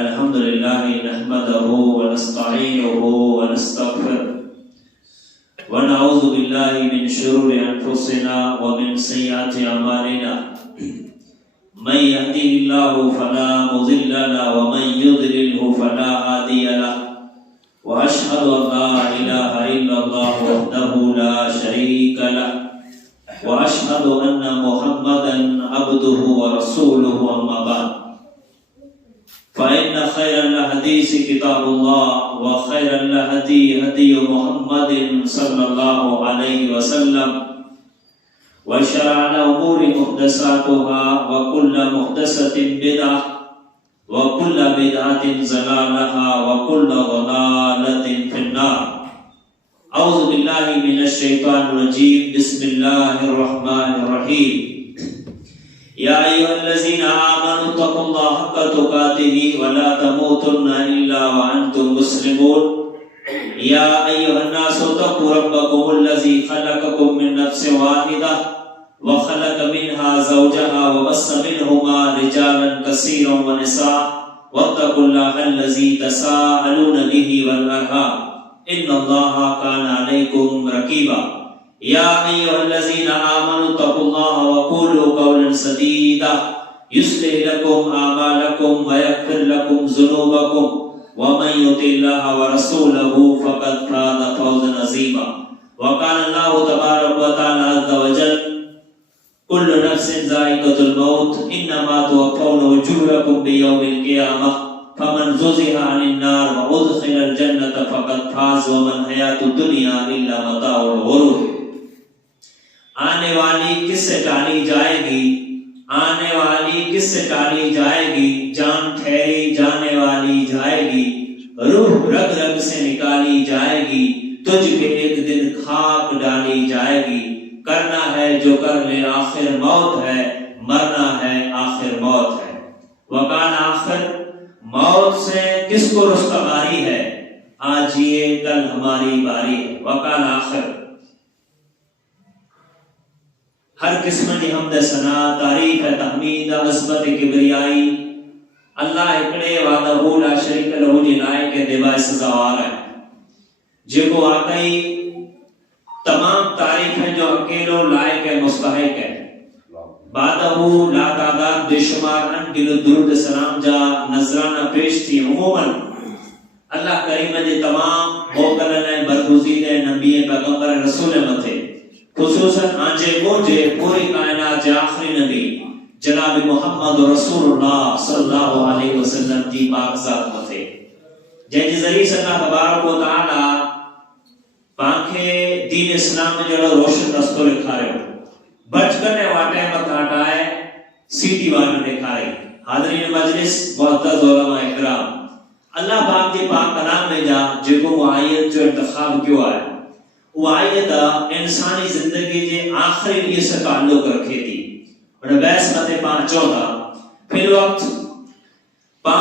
अल्हम्दुलिल्लाह नहमदहु व नस्तईनुहु व नस्तगफिरुह व नऊज़ु बिल्लाहि मिन शुरूरि अनफुसिना व मिन सय्यिआति अमालिना मन यहदिहिल्लाहु फला मुज़िल्ल लहु व मन युज़लिल्हु फला हादिय लहु व अशहदु अन ला इलाहा इल्लल्लाह वहदहु ला शरीका लहु व अशहदु अन्ना मुहम्मदन अब्दुहु व रसूलुहु अम्मा बाद फ़इन्न खैरल हदीस किताबुल्लाह व खैरल हदी हदी मुहम्मदिन सल्लल्लाहु अलैहि वसल्लम व शरअल उमूरि मुहदसातुहा व कुल्लु मुहदसतिन बिदअह व कुल्लु बिदअतिन ज़लालहा व कुल्लु ज़लालतिन फिन्नार। औज़ु बिल्लाहि मिनश शैतानिर रजीम। बिस्मिल्लाहिर रहमानिर रहीम। या अय्युहल्लज़ीना आमनू तक़ुल्लाहा हक़्क़ तुक़ातिही व ला तमूतुन्ना इल्ला व अंतुम मुस्लिमून। या अय्युहन्नासु तक़ू रब्बकुमुल्लज़ी ख़लक़कुम मिन नफ़्सिन वाहिदा व ख़लक़ मिन्हा ज़ौजहा व बस्स मिन्हुमा रिजालन कसीरन व निसा वत्तक़ुल्लाहल्लज़ी तसाअलून बिही वल अरहाम इन्नल्लाहा काना अलैकुम रक़ीबा। या अय्युहल्लज़ीना आमनू तक़ुल्लाहा व क़ूलू क़ौलन सदीदा युस्लिह लकुम आमालकुम व यग़फ़िर लकुम ज़ुनूबकुम व मन युतिल्लाह व रसूलहु फ़क़द फ़ाज़ फ़ौज़न अज़ीमा। व क़ाल अल्लाहु तबारक व तआला अज़्ज़ व जल कुल्लु नफ़्सिन ज़ाइक़तुल मौत इन्नमा तुवफ़्फ़ौना उजूरकुम बियौमिल क़ियामह फमन ज़ुज़िहा अनिन नार व उदख़िलल जन्नत फ़क़द फ़ाज़ व मन हयातुद दुनिया इल्ला मताउल ग़ुरूर। आने वाली किससे टाली जाएगी, आने वाली किससे टाली जाएगी, जान ठहरी जाने वाली जाएगी, रूह रग रग से निकाली जाएगी, तुझ पे एक दिन खाक डाली जाएगी। करना है जो कर ले आखिर मौत है, मरना है आखिर मौत है। वकान आखिर मौत से किसको रुस्तगारी है, आज ये कल हमारी बारी है। वकान आखिर हर किस्म की हमद सना तारीफ है तहमीद अज़मत किबरियाई अल्लाह एकड़े वादहू ला शरीक लहू जी लायक के दिवा सज़ावार है जेको वाकई तमाम तारीफ है जो अकेलो लायक है मुस्तहिक है। बादहू ला तादाद बेशुमार अनगिनत दुरूद सलाम जा नजराना पेश थी। उमूमन अल्लाह करीम जे तमाम मोकलन बरगुज़ीदे नबी पैगंबर रसूल मथे खुसूसन आंजे मोजे पूरी कायनात जे आखिरी नबी जनाब मोहम्मद रसूलुल्लाह सल्लल्लाहु अलैहि वसल्लम जी पाक ज़ात मथे जंहिंजे ज़रिए से अल्लाह तबारक व तआला पांखे दीन इस्लाम जड़ो रोशन रस्तो लिखारियो बचपन वाटे मत हटाए सीधी वाट दिखाई। हाज़रीन मजलिस मुअज़्ज़ज़ उलमा इकराम अल्लाह पाक जी पाक कलाम में जा जेको आयत जो इंतखाब क्यों है वो आयत इंसानी जिंदगी के आखिरी लिए से ताल्लुक रखे थी। और बैस मते पांच चौथा फिर वक्त पा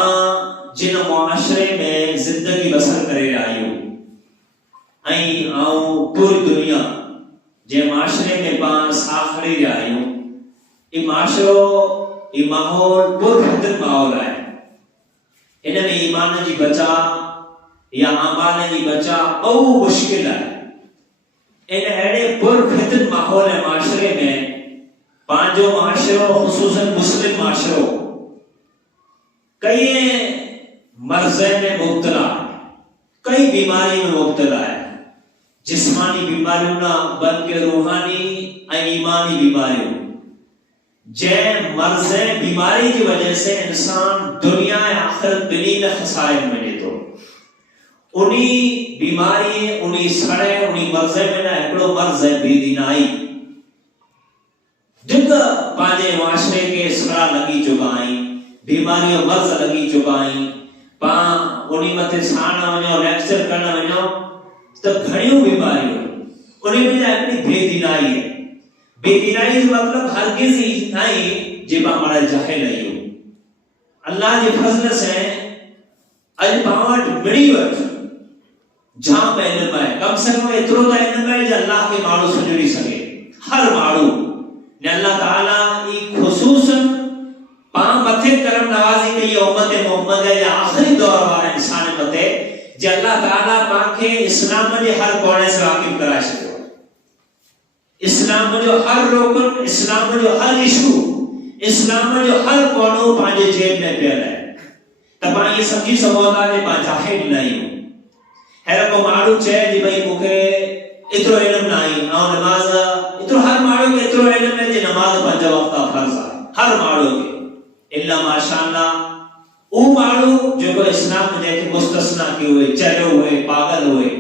जिन मुआशरे में जिंदगी बसर करे आयो आई आओ पूरी दुनिया जे माशरे में पा साखड़े आयो ये माशरो ये माहौल पुरखतन माहौल है। इनमें ईमान जी बचा या अमाल जी बचा बहु मुश्किल है। इन अड़े पुरखतन माहौल माशरे में पांचो माशरो खुसूसन मुस्लिम माशरो कई मर्ज़े में मुब्तला कई बीमारी में मुब्तला है। जिस्मानी बीमारियों ना बल्कि रूहानी ईमानी बीमारियों जे मर्ज़े बीमारी की वजह से इंसान दुनिया आखिरत बिनी न खसारे में तो उन्हीं बीमारी उन्हीं सड़े उन्हीं मर्ज़े में ना एकड़ो मर्ज़ है बेदीनाई जिग पांजे माशरे के सड़ा लगी चुकाई बीमारियों मर्ज़ लगी चुकाई पा उन्हीं मथे साना वञो लेक्चर करना वञो तो घणियों बीमारियों उन्हीं में अपनी बेदीनाई है। बेदीनाई मतलब हरगिज़ ही नहीं जेबा मारा जाहिल है। अल्लाह के फज़ल से अज पावट मिड़ी वट जाम इल्म है कम से कम इतरो तो इल्म है जो अल्लाह के माण्हू सुञाणी सके हर माण्हू ने अल्लाह ताला ई खुसूसन पा मथे तौफीक करम नवाजी के ये उम्मत मोहम्मद है आखिरी दौर वाला इंसान मते जे अल्लाह ताला पाके इस्लाम जे हर कोने से वाकिफ कराए छो इस्लाम जो हर रोकन इस्लाम जो हर इशू इस्लाम जो हर कोनो पांजे जेब में पियल है तबा ये समझी सभोता ने पा जाहिल नहीं हेरा को मालूम छे जी भाई मुके इतरो इल्म नहीं आ नमाज इतरो हर मालूम के इतरो इल्म है जे नमाज पंज वक्त फर्ज है हर मालूम के इल्ला माशाअल्लाह ओ मालूम जो को इस्लाम में देखे मुस्तस्ना के हुए चलो हुए पागल हुए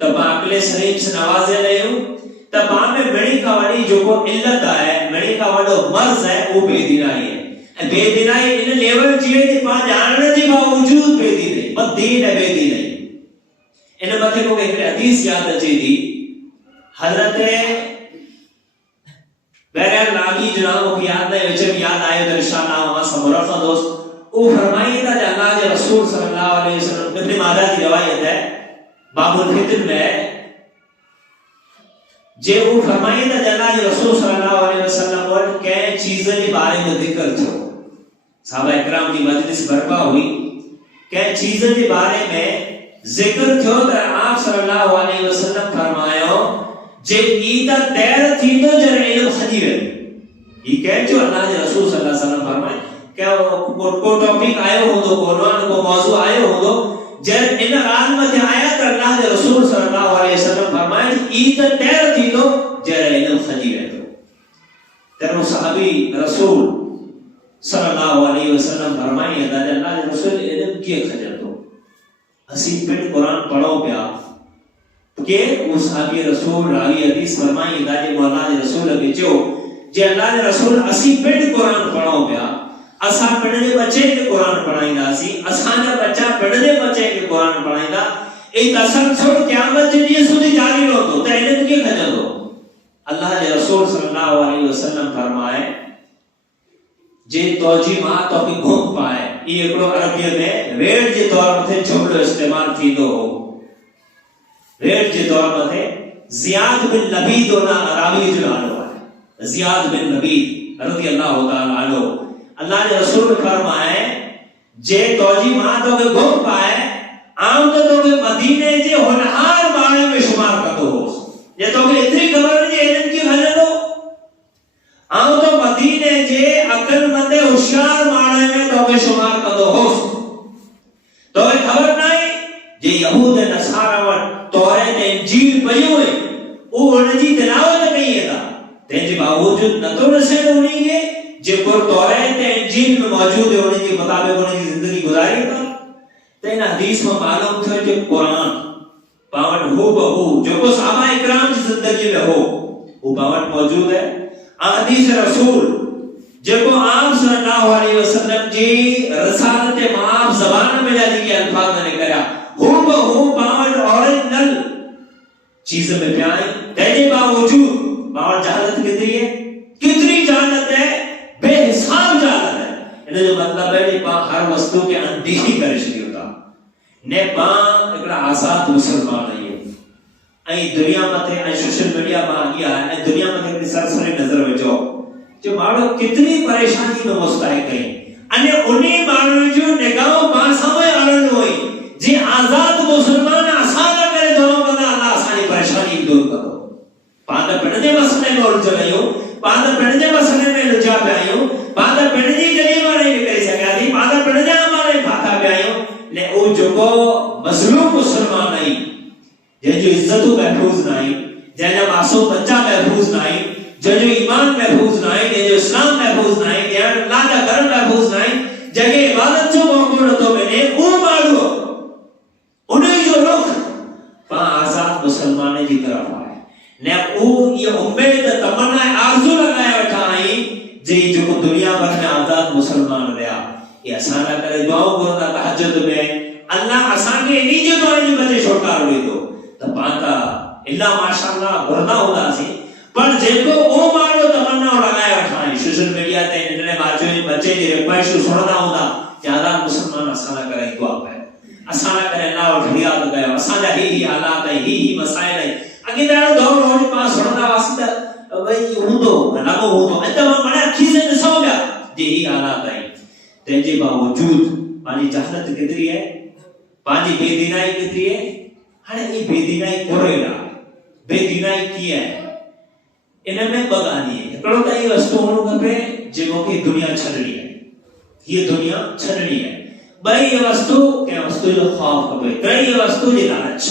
तब अगले शरीफ से नवाजे नहीं हो तब में बड़ी का वाली जो को इल्लत है बड़ी का वालो मर्ज है वो बेदीनाई है बेदीनाई इन लेवल जिए जे पा जानने जे बावजूद बेदीन है बस दीन है बेदीन है इन मथे को एक हदीस याद अचे थी हजरत बहरहाल नागी जनाब को याद नहीं जब याद आए तो इंशाअल्लाह वहां समरफा दोस्त वो फरमाइएगा कि अल्लाह के रसूल सल्लल्लाहु अलैहि वसल्लम इब्न माजा की रिवायत है बाबुल फितर में जे वो फरमाइएगा कि अल्लाह के रसूल सल्लल्लाहु अलैहि वसल्लम और के चीजों के बारे में जिक्र थो साहबा इकराम की मजलिस बरपा हुई के चीजों के बारे में जिक्र थो तो आप सल्लल्लाहु अलैहि वसल्लम फरमायो जे ईद तैर थी तो जर इल्म खदी वे ये कह जो अल्लाह के रसूल सल्लल्लाहु अलैहि वसल्लम फरमाए क्या को टॉपिक आयो हो तो कुरान को मौजू आयो हो तो जर इन रात में आया तो अल्लाह के रसूल सल्लल्लाहु अलैहि वसल्लम फरमाए ईद तैर थी तो जर इल्म खदी वे तो तेरो सहाबी रसूल सल्लल्लाहु अलैहि वसल्लम फरमाए अल्लाह के रसूल इल्म के खजर तो हसी पे कुरान पढ़ो पिया के उस सहाबी रसूल रावी हदीस फरमाई दाजे मौला के रसूल के जो जे अल्लाह के रसूल असी पेड़ कुरान पढ़ो पिया असा पढ़ने बच्चे के कुरान पढ़ाईंदासी असाना बच्चा पढ़ने बच्चे के कुरान पढ़ाईंदा ए तसर छोड़ क़यामत जे दी सुधी जारी रहंदो त इल्म के खजंदो अल्लाह के रसूल सल्लल्लाहु अलैहि वसल्लम फरमाए जे तोजी मां तो के घुम पाए ई एकड़ो अरबी में वेड़ जे तौर मथे जुमलो इस्तेमाल थींदो हो वेड़ जे तौर मथे जियाद बिन नबीद ना रावी जो नालो है जियाद बिन नबीद रज़ी अल्लाह तआला अन्हु अल्लाह के रसूल फरमाए जे तोजी मां तो के घुम पाए आम तो के मदीने जे होनहार माणे में शुमार करतो हो जे तो के इतनी खबर जे इल्म की भजनो आम तो मदीने जे अकलमंद होशियार माणे में तो के शुमार करतो हो तो खबर नहीं जे यहूद नसारा व तौरात इंजील पयो है वो उनजी तिलावत कई है ते जे बावजूद न तो नसे उन्हीं के जे को तौरात इंजील में मौजूद है उन्हीं के मुताबिक उन्हीं की जिंदगी गुजारी था ते इन हदीस में मालूम था कि कुरान पावन हो बहू जो को सहाबा इकराम की जिंदगी में हो वो पावन मौजूद है हदीस रसूल जो को आप सल्लल्लाहु अलैहि वसल्लम जी रसालत माफ ज़बान में जाती के अल्फाज ने करा हो बहू पावन ओरिजिनल चीज में प्यारे तेरे बावजूद पावन जहालत कितनी जहालत है बेहिसाब जहालत है इने जो मतलब है कि पा हर वस्तु के अनदेखी करे छड़ी होता ने पा एकड़ा आजाद मुसलमान है आई दुनिया मथे आई सोशल मीडिया में आ गया है दुनिया में सरसरे नजर वेचो जो मानो कितनी परेशानी में मुस्तैक है अने उन्हीं मानो जो निगाह पासावे आनंद होई जे आजाद मुसलमान आसान करे दोनों बना अल्लाह आसानी परेशानी दूर करो पाद पढ़ने मसले में उलझ रही हो पाद पढ़ने मसले में लुचा पे आई हो पाद पढ़ने गली में नहीं कर सका थी पाद पढ़ने हमारे भाता पे आई हो ने ओ जो को मजलूम मुसलमान नहीं जे जो इज्जत महफूज नहीं जे जो मासूम बच्चा महफूज नहीं जो ईमान महफूज नहीं जे जो इस्लाम महफूज नहीं जे अल्लाह का घर महफूज नहीं जगह इबादत जो मौजूद तो मैंने वो मालूम उन्हें जो रुख पा आजाद मुसलमान की तरफ आए ने वो ये उम्मीद तमन्ना आरज़ू लगाए बैठा आई जे जो को दुनिया भर में आजाद मुसलमान रहा ये आसाना करे दुआओं करता तहज्जुद में अल्लाह आसान के नीचे तो इन बचे छोटा हुई दो तो पाता इल्ला माशाअल्लाह वरना होता सी पर जेको ओ मारो तमन्ना लगाए बैठा आई सोशल मीडिया ते इंटरनेट मार्चो बच्चे जे रिक्वेस्ट सुनना होता ज्यादा मुसलमान आसाना करे दुआ पे असाना करे अल्लाह और घड़िया तो गयो असाजा ही हालात है ही मसाइल है अगे दारो दौर रोज पास सुनना वास्ते भाई हूं तो लागो हो तो अंत में मने अखी से ॾिसो पिया जे ही हालात है तंहिंजे बावजूद पंहिंजी जहालत केतिरी आहे, पंहिंजी बेदीनाई केतिरी आहे। हाणे ई बेदीनाई कोरेल आहे, बेदीनाई कीअं आहे, इन में ॿ ॻाल्हियूं आहिनि। हिकिड़ो त इहो वस्तु हुअणु खपे जे मूंखे दुनिया छॾणी आहे, हीअ दुनिया छॾणी आहे। ॿई ये वस्तु कंहिं वस्तु जो ख़ौफ़ खपे, टी ये वस्तु जी लालच।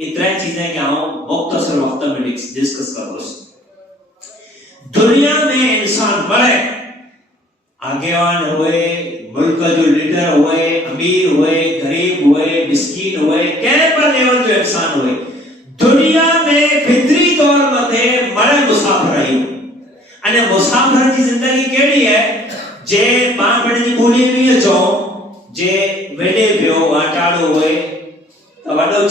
ये टे चीजें क्या हो मुख्तसर वक्त में डिस्कस करोस। दुनिया में इंसान बड़े आगेवान हुए, मुल्क जो लीडर हुए, अमीर हुए, गरीब हुए, मिस्कीन हुए, कंहिं बि लेवल जो इंसान हुए, दुनिया में फितरी तौर मथे बड़े मुसाफ़िर आहियूं। अने मुसाफ़िर जी ज़िंदगी कहिड़ी है जे पाण पंहिंजी ॿोलीअ में चओ जे वेॾे पियो वाटाड़ो हुए त वॾो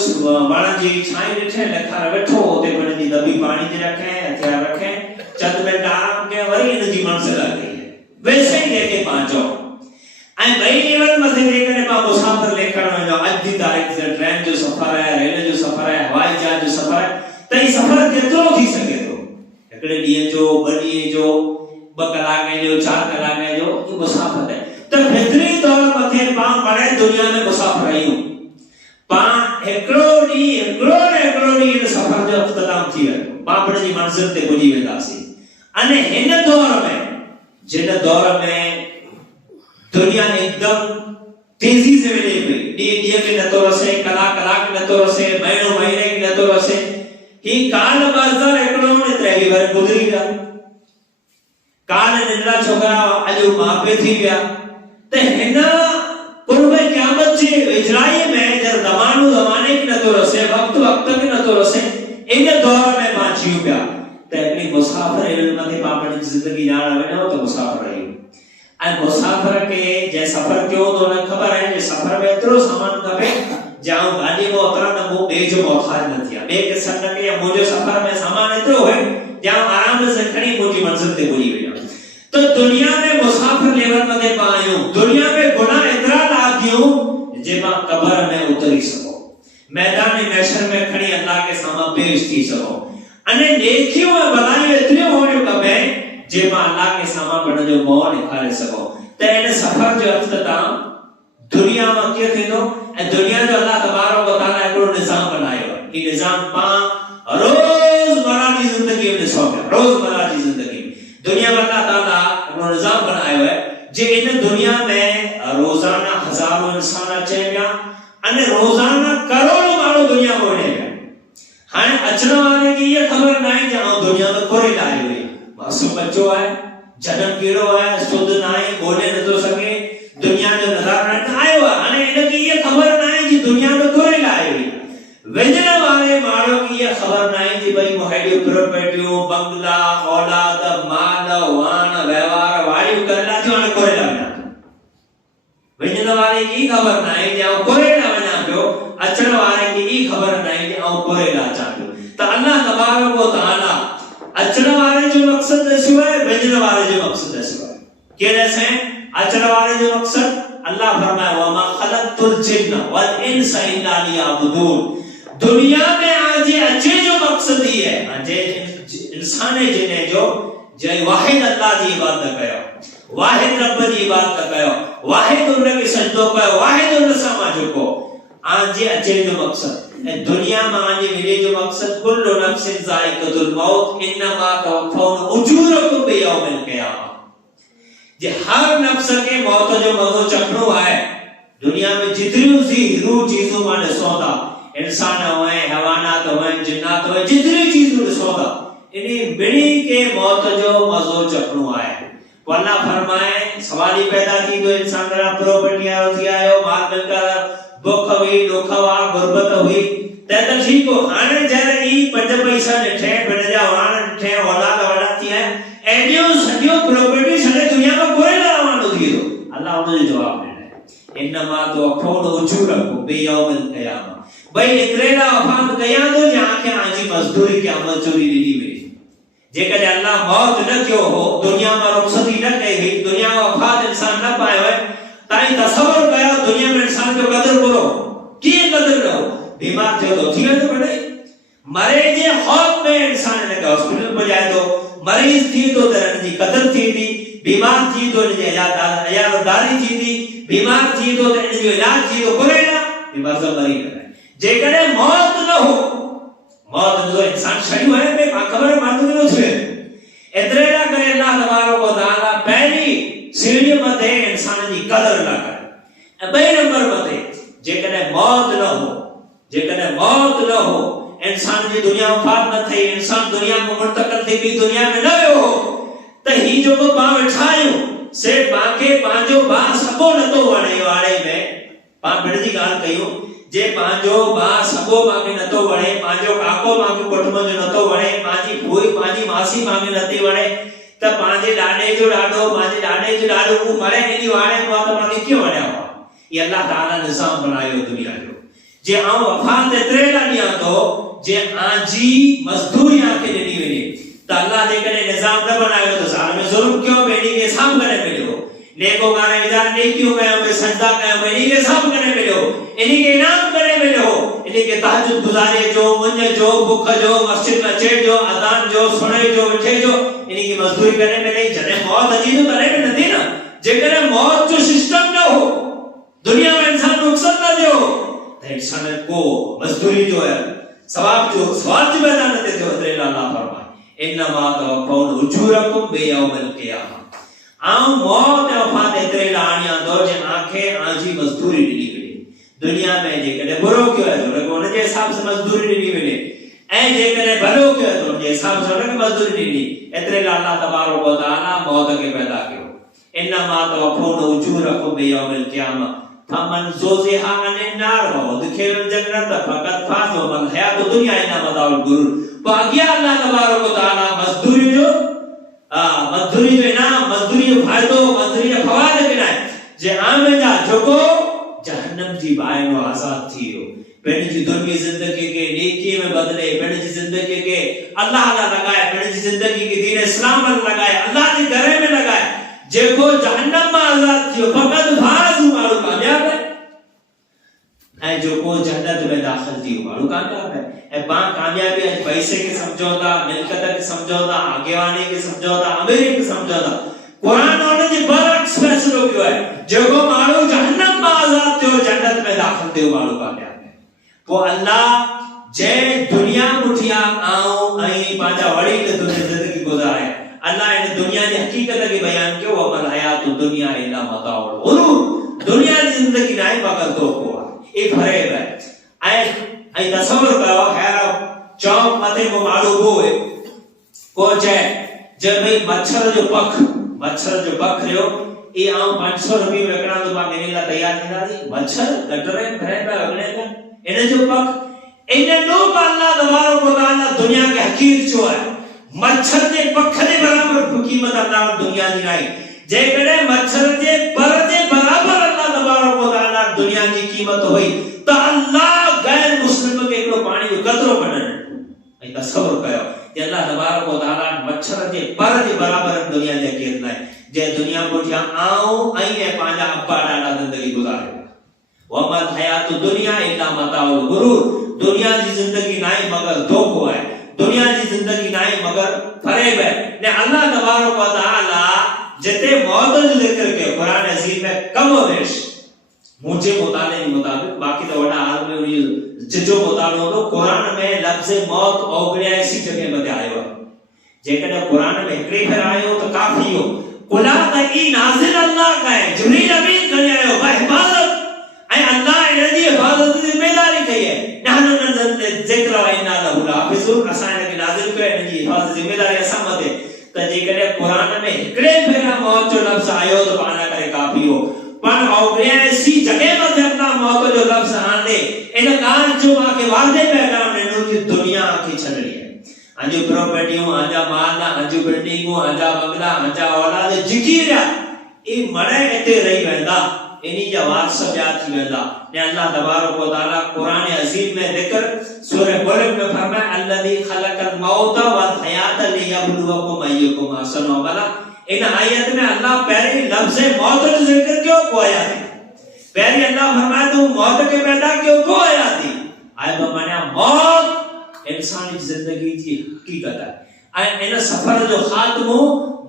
वण जी छांव ॾिठे लखार वेठो उते पंहिंजी दॿी पाणी जी रखे, हथियार रखे, चंद मिंट आराम कयो, वरी इन जी मंज़िल अॻे वैसे ही लेके पहुंचो। ऐं ॿई लेवल मथे जेकॾहिं पाण मुसाफ़िर लेखण वञो, अॼु जी तारीख़ ते ट्रेन जो सफ़र आहे, रेल जो सफ़र आहे, हवाई जहाज जो सफ़र आहे, त ही सफ़र केतिरो थी सघे थो, हिकिड़े ॾींहं जो, 2 ॾींहं जो, 2 कलाक जो, 4 कलाक जो, ही मुसाफ़िर आहे। त फितरी तौर मथे पाण बड़े दुनिया में मुसाफ़िर आहियूं। पाण हिकिड़ो ॾींहुं इन सफ़र जो इख़्तिताम थी वेंदो, पाण पंहिंजी मंज़िल ते पुॼी वेंदासीं। अने हिन दौर में जिन दौर में दुनिया एकदम तेजी से वञे पई, ॾींहं खे नथो रसे, कलाक नथो रसे, महीनो खे नथो रसे, ही काल बाज़ार हिकिड़ो न रही वरी गुज़री विया। काल नंढड़ा छोकरा अॼु माउ पीउ थी विया। त हिन कुर्ब क़यामत जे इजराई में जब ज़माने खे नथो रसे, वक्त खे नथो रसे, इन दौर में मां जीउ पिया। त हिकिड़ी मुसाफ़िर इल्म ते पाण पंहिंजी ज़िंदगी ॼाण वञो त मुसाफ़िर आहियूं। ऐं मुसाफ़िर खे जंहिं सफ़र कयो त हुन ख़बर आहे जे सफ़र में एतिरो सामान खपे जे आउं गाॾी में उतरां त मूं ॿिए जो मोहताज न थियां, ॿिए किस्म न के मुंहिंजो सफ़र में सामान एतिरो हुए जे आउं आराम सां खणी मुंहिंजी मंज़िल ते पुॼी वञां। तो दुनिया में मुसाफ़िर लेवल मथे पायूं, दुनिया में गुनाह एतिरा लागियूं जे मां कब्र में उतरी सघो, मैदान महशर में खणी अल्लाह के सामने पेश थी सघो। अने नेकियूं ऐं भलाइयूं एतिरियूं हुजणु खपे जे मां अल्लाह के सामने पंहिंजो मोह ॾेखारे सघो। त इन सफ़र जो इख़्तिताम दुनिया में कीअं थींदो ऐं दुनिया जो अल्लाह तबारक व तआला हिकिड़ो निज़ाम बनायो आहे। ही निज़ाम पाण रोज़मर्रा जी ज़िंदगी में ॾिसो पिया, रोज़मर्रा जी ज़िंदगी में दुनिया में अल्लाह ताला हिकिड़ो निज़ाम बनायो है जे इन दुनिया में रोज़ाना हज़ारों इंसान अचे पिया, अने रोज़ाना करोड़ों माण्हू दुनिया में वञे पिया। हाणे अचण वारे खे इहा ख़बर न आहे जे आउं दुनिया में कोरे लाइ हुई, मासूम बच्चो आहे, जनम कहिड़ो आहे, सुध न आहे, ॻोल्हे नथो सघे, दुनिया जो नज़ारो न आयो आहे। हाणे इनखे इहा ख़बर न आहे जे दुनिया में कोरे लाइ हुई। वञण वारे माण्हू खे इहा ख़बर न आहे जे भई मूंखे प्रॉपर्टियूं, बंगला, औलाद, माल, वाण, व्यवहार, वारियूं करण थियूं, हाणे कोरे लाइ वञा। वञण वारे खे ई ख़बर न आहे जे आउं कोरे लाइ वञा पियो, अचण वारे खे ई ख़बर न आहे जे आउं कोरे लाइ अचां पियो। त अल्लाह तबारक व तआला अचण वारे जो मक़सद ॾिसियो आहे, वञण वारे जो मक़सद ॾिसियो आहे। केर असां अचण वारे जो मक़सद अल्लाह फरमाए वमा खलक़तुल जिन्न वल इंस इल्ला लियअबुदून। दुनिया में आज अचे जो मक़सद ही है जे इंसान जिने जो जे वाहिद अल्लाह जी इबादत कयो, वाहिद रब जी इबादत कयो, वाहिद उन के सजदो कयो, वाहिद उन सां मां झुको। आज अचे जो मक़सद ऐं दुनिया में आज मिले जो मक़सद कुल्लु नफ्सिन ज़ाइक़तुल मौत इन्नमा तवफ़ौन उजूरकुम बियौमिल क़ियामह। जे हर नफ्स के मौत जो मज़ो चखणो आहे। दुनिया में जितरियूं रूह चीज़ूं मां ॾिसो था, इंसान हुए, हैवानात हुए, जिन्नात हुए, जितनी चीज़ूं ॾिसो था, इन्हीं ॿिन्ही के मौत जो मज़ो चखणो आहे। अल्लाह फरमाए सवाल ही पैदा थी तो इंसान रा प्रॉपर्टी आयो थी आयो, माल मिलकर बुख हुई, दुख हुआ, गुरबत हुई, त ठीक हो। हाणे जरे ई 5 पैसा ॾिठे, बिन जा वाण ॾिठे, औलाद वॾा थी आहिनि, एॾियूं सॼियूं प्रॉपर्टी सॼे दुनिया में कोई न रवानो थी वियो। अल्लाह उनजो जवाब ॾिनो इन्नमा तवफ़ौन उजूरकुम बियौमिल क़ियामह। भाई इतरे ला वफात कया तो जहां के आजी मजदूरी के अमल चोरी दी हुई। जेकॾहिं अल्लाह मौत न कयो हो, दुनिया में रुख़सती न कई हुई, दुनिया में वफात इंसान न पायो है, ताई तसव्वुर कयो दुनिया में इंसान जो कदर करो, कीअं कदर करो, बीमार थियो तो थी वेंदो बड़े, मरे जे खौफ में इंसान ने हॉस्पिटल पहुंचाए तो, मरीज थी तो त जी कदर थी थी, बीमार थी तो इनजे अयादारी थींदी, बीमार थी तो इनजो इलाज थी तो कुरेला ये मर्ज़ मरी करे। जेकॾहिं मौत न हो, मौत जो इंसान शयूं है पे खबर मालूम न थे एतरे ला करे अल्लाह तबारक व तआला पहली सीढ़ी मथे इंसान जी कदर ला करे। बे नंबर मथे जेकॾहिं मौत न हो, जेकॾहिं मौत न हो, इंसान जी दुनिया वफात न थई, इंसान दुनिया में मुंतकिल थी बी दुनिया में न वियो हो त ही जो को पा वेठायो से पाके पांजो बा सको न तो वणे वाले में पा बिड़ जी गाल कयो जे पांजो बा सको मांगे न तो वणे, पांजो काको मांगे कुटुंब जो न तो वणे, पांजी भूई पांजी मासी मांगे न थी वणे त पांजे डाडे जो डाडो पांजे डाडे जो डाडो को मरे नहीं वाले को तो मांगे क्यों वणया हो। ये अल्लाह ताला निजाम बनायो दुनिया जो जे आ वफात एतरे ला दिया तो जे आजी मजदूरी आके देनी वेने त अल्लाह जे कने निजाम न बनायो तो साल में जुल्म क्यों बेनी के साम करे मिलो नेको गाने इधर नेकियों में में सजदा कयो बेनी के साम करे मिलो, इन्हीं के इनाम करे मिलो, इन्हीं के तहज्जुद गुजारे जो मुंज जो भूख जो मस्जिद में अचे जो अजान जो सुने जो उठे जो इन्हीं की मजदूरी करे मिले। जने मौत अजी तो करे में नथी ना, जे करे मौत जो सिस्टम न हो दुनिया में इंसान नुकसान न जो तो इंसान को मजदूरी जो है सवाब जो स्वार्थ पैदा न देते होते अल्लाह फरमाए इन्नमा तवफ़ौन उजूरकुम बियौमिल क़ियामा। आऊं मौत वफात एतरे लाणिया दो जे आंखे आजी मजदूरी दी मिले दुनिया में जे कने बुरो क्यों है तो उन जे हिसाब से मजदूरी दी मिले ए जे कने भलो क्यों है तो उन जे हिसाब से उनके मजदूरी दी एतरे ला अल्लाह तबारक व तआला मौत के पैदा कियो। इन्नमा तवफ़ौन उजूरकुम बियौमिल क़ियामा फमन ज़ुज़िहा अनिन नार व उदखिल जन्नत फक़द फाज़ व मल हयातुद दुनिया इल्ला मताउल गुरूर। तो आगे अल्लाह तबारक व तआला मजदूरी जो इनाम मजदूरी जो फायदो मजदूरी जो फवाद के नाय जे आमे जा जोको जहन्नम जी बाय नो आजाद थियो पेन जी दुनिया जिंदगी के नेकी में बदले, पेन जी जिंदगी के अल्लाह ला लगाए, पेन जी जिंदगी के दीन इस्लाम में लगाए, अल्लाह के घर में लगाए, जेको जहन्नम में आजाद थियो फक़द फाज़ मालूम कामयाब है ऐ जो को जन्नत में दाखिल थी मालूम कामयाब है। ए बा कामयाबी आज पैसे के समझौता, मिलकत के समझौता, आगेवानी के समझौता, अमीरी के समझौता, कुरान और जे बरक्स फैसलो क्यों है जेको मालूम जहन्नम में आजाद थियो जन्नत में दाखिल थियो मालूम कामयाब है। वो अल्लाह जे दुनिया मुठिया आओ आई पाजा वड़ी के दुनिया जिंदगी गुजारे अल्लाह इन दुनिया की हकीकत के बयान क्यों वमल हयातुद दुनिया इल्ला मताउल गुरूर। दुनिया की जिंदगी नहीं मगर तो को एक फरेब है आई तस्वर करो हैर चौक मथे को मालूम होए को जे जब भाई मच्छर जो पख रहो ए आऊं 500 रुपए रखना तो बा मेरे ला तैयार थींदा दी मच्छर कटरे भरे पे अगले का इन जो पख इने नो अल्लाह तबारक व तआला दुनिया के हकीर जो है मच्छर के पख दे बराबर कीमत अल्लाह दुनिया दी नहीं जे कड़े मच्छर के पर दे बराबर अल्लाह तबारक व तआला दुनिया की कीमत हुई तो अल्लाह गैर मुस्लिम के एकड़ो पानी जो कतरो बनन आई तस्वर कयो जे अल्लाह तबारक व तआला मच्छर के पर दे बराबर दुनिया जे केर नहीं जे दुनिया मुठिया आओ आई ने पांजा अब्बा डाला जिंदगी गुजारे वमल हयातुद दुनिया इल्ला मताउल गुरूर। दुनिया की जिंदगी नहीं मगर धोखो है, दुनिया की जिंदगी नहीं मगर फरेब है। ने अल्लाह तबारक व तआला जते मौत जो जिक्र के कुरान अजीम में कम वेश मुझे मुताले के मुताबिक बाकी तो वडा हाल में उनी जो मुतालो तो कुरान में लफ्ज मौत औगड़िया ऐसी जगह में आयो है जेकने कुरान में एकड़ी फिर आयो तो काफी हो कुला तकी नाज़िल अल्लाह का है जिब्रील अमीन करे आयो बा हिफाजत ऐ अल्लाह इन जी हिफाजत की जिम्मेदारी कई है नहनु नज़ल जिक्र व इन्ना लहु हाफिज़ून असाने के नाज़िल करे इन जी हिफाजत जिम्मेदारी असा मते त जेकने कुरान में एकड़े फिर मौत जो लफ्ज आयो तो पाना करे काफी हो पर औगड़िया ऐसी जगह में अपना मौत जो लफ्ज आंदे इन कान जो आके वादे पैगाम ने की दुनिया आके छलड़ी है अंजू प्रॉपर्टियों आजा माल अंजू बिल्डिंगों आजा बंगला आजा औलाद जिकीरा ए मरे एते रही वेंदा इनी जा वारस ब्या थी वेंदा ने अल्लाह तबारक व तआला कुरान अजीम में जिक्र सूरह मुल्क में फरमाया अल्लज़ी खलकल मौत वल हयात लियब्लुवकुम अय्युकुम अहसनु अमला। इन आयत में अल्लाह पहले लफ्ज मौत का जिक्र क्यों कोया थी पहले अल्लाह फरमाया तू मौत के पैदा क्यों कोया थी आय बमाना मौत इंसानी जिंदगी की हकीकत है इन सफर जो खात्मो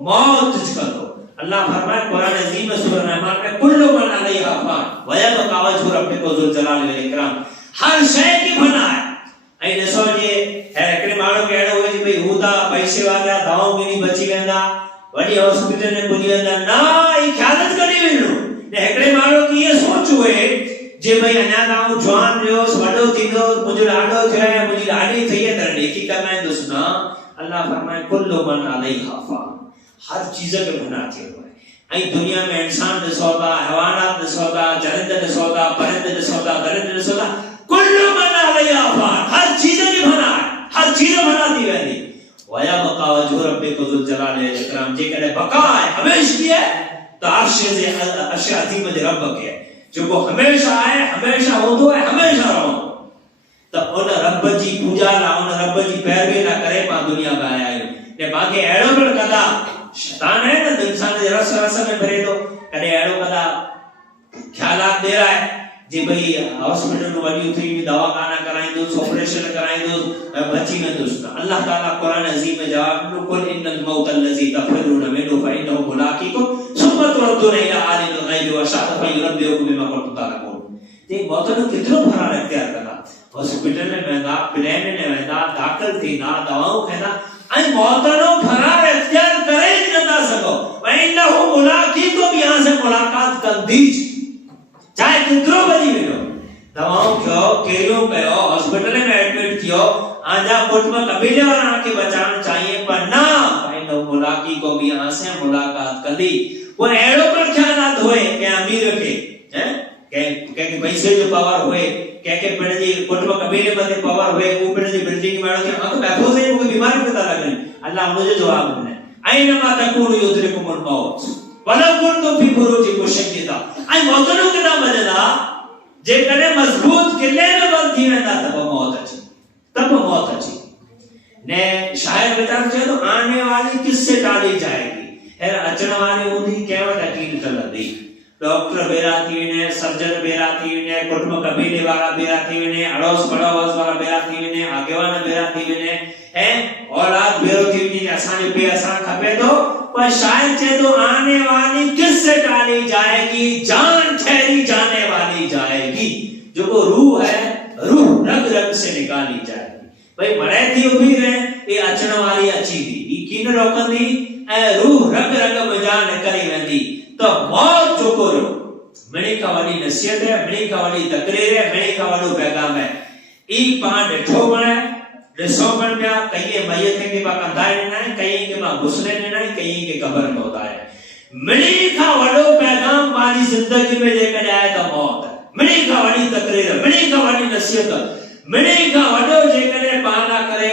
मौत करो अल्लाह फरमाए कुरान अजीम में सूरह रहमान में कुल्लु मन अलैहा फान व यबका वजहु रब्बिका ज़ुल जलाल वल इकराम, हर शय की फना है। ऐं ॾिसो जे हिकिड़े माण्हू खे अहिड़ो हुजे भई हू त पैसे वारा दवाऊं बि बची वेंदा, वॾी हॉस्पिटल में पुॼी वेंदा, न ई ख़्यालत कॾहिं वेंदो ने हिकिड़े माण्हू खे इहो सोच हुए जे भई अञा त आउं जवान रहियोसि, वॾो थींदो, मुंहिंजो ॾाॾो थियो आहे, मुंहिंजी ॾाॾी थी आहे, त नेकी कराईंदुसि न। अल्लाह फरमाए कुल्लु मन अलैहा फान, हर चीज़ के फना थियो है। ऐं दुनिया में इंसान ॾिसो था, हैवानात ॾिसो था, चरिंद ॾिसो था, परिंद ॾिसो था, दरिंद ॾिसो था, कुल्लु मन अलैहा फान, हर चीज़ की फना है, हर चीज़ फना थी वेंदी। व यबका वजहु रब्बिका ज़ुल जलाल वल इकराम, जेकॾहिं बका है हमेशगी है तो अर्श अज़ीम जे रब के जो को हमेशा है, हमेशा होंदो है, हमेशा रहंदो। त उन रब जी पूजा ला, उन रब जी पैरवी ला करे पा दुनिया में आया आहियूं। ने बाक़ी अहिड़ो पिणु कंदा, शैतान है न इंसान जे रस रस में भरे थो, कॾहिं अहिड़ो कंदा ख्यालात दे रहा है जी भई हॉस्पिटल में वॾियूं थी दवा खाना कराईंदुसि, ऑपरेशन कराईंदुसि, बची वेंदुसि। त अल्लाह ताला कुरान अज़ीम में जवाब ॾिनो, कुल इन्नल मौत अल्लज़ी तफ़िरून मिन्हु फ़इन्नहु मुलाक़ीकुम सुम्मा तुरद्दून इला आलिमिल ग़ैबि वश्शहादति फ़युनब्बिउकुम बिमा कुन्तुम ता'मलून। ते मौत जो केतिरो फरार इख्तियार कंदा, हॉस्पिटल में वेंदा, प्लेन में वेंदा, दाख़िल थींदा, दवाऊं खाईंदा, ऐं मौत जो फरार इख्तियार करे ही नथा सघो। फ़इन्नहु मुलाक़ीकुम, यहाँ से मुलाकात कंदीज, चाहे केतिरो बची वञो, दवाऊं कयो, केरियो कयो, हॉस्पिटल में एडमिट थियो, आजा कुटुंब कबीले वारा के बचाना चाहिए, पर ना फ़इन्नहु मुलाक़ीकुम, यहाँ से मुलाकात कंदी। वो अहिड़ो पर ख्यालात होए के अमीर खे हैं के पैसे जो पावर होए, के पंहिंजी कुटुंब कबीले मथे पावर होए, वो पंहिंजी बिल्डिंग में खे हां तो बैठो से कोई बीमारी पता लगने। अल्लाह मुझे जवाब ॾिने, ऐनमा तकूनु युद्रिकुमुल मौत वलौ कुन्तुम फी बुरूजिन मुशय्यदा। ऐं मौत जो किना मजदा जेकॾहिं मजबूत किले में बंद थी वेंदा तब मौत अची, तब मौत अची। ने शायर बेचारो चए तो आने वाली किससे टाली जाएगी, है अचण वाली हूंदी कंहिं वटि यकीन कंदी। डॉक्टर बेरा थी वञे, सर्जन बेरा थी वञे, कुटुंब कबीले वारा बेरा थी वञे, अड़ोस पड़ोस वारा बेरा थी वञे, आगेवान बेरा थी वञे, ऐं औलाद बेरो थी वञे, असांजो पे असां खपे थो, पर शायर चए तो आने वाली किससे टाली जाएगी, जान ठहरी जाने वाली जाएगी। जो को रूह है, रूह रग रग से निकाली जाएगी। भाई मरे थी उभी रहे, ये अचण वाली अची थी, ई कीन रोकंदी, ऐं रूह रग रग में जान निकरी वेंदी। तो मौत जो को मिणी का वडी नसीहत है, मिणी का वडी तकरीर है, मिणी का वडो पैगाम है। ई पाण ॾिठो बणे, ॾिसो बण पिया, कईं मयत के पा कंदाए न, कईं के मां घुसरे न, कईं के कब्र में उतारे। मिणी का वडो पैगाम वाली जिंदगी में जेकॾहिं आहे त मौत है, मिणी का वडी तकरीर, मिणी का वडी नसीहत, मिणी का वडो जेकॾहिं पाना करे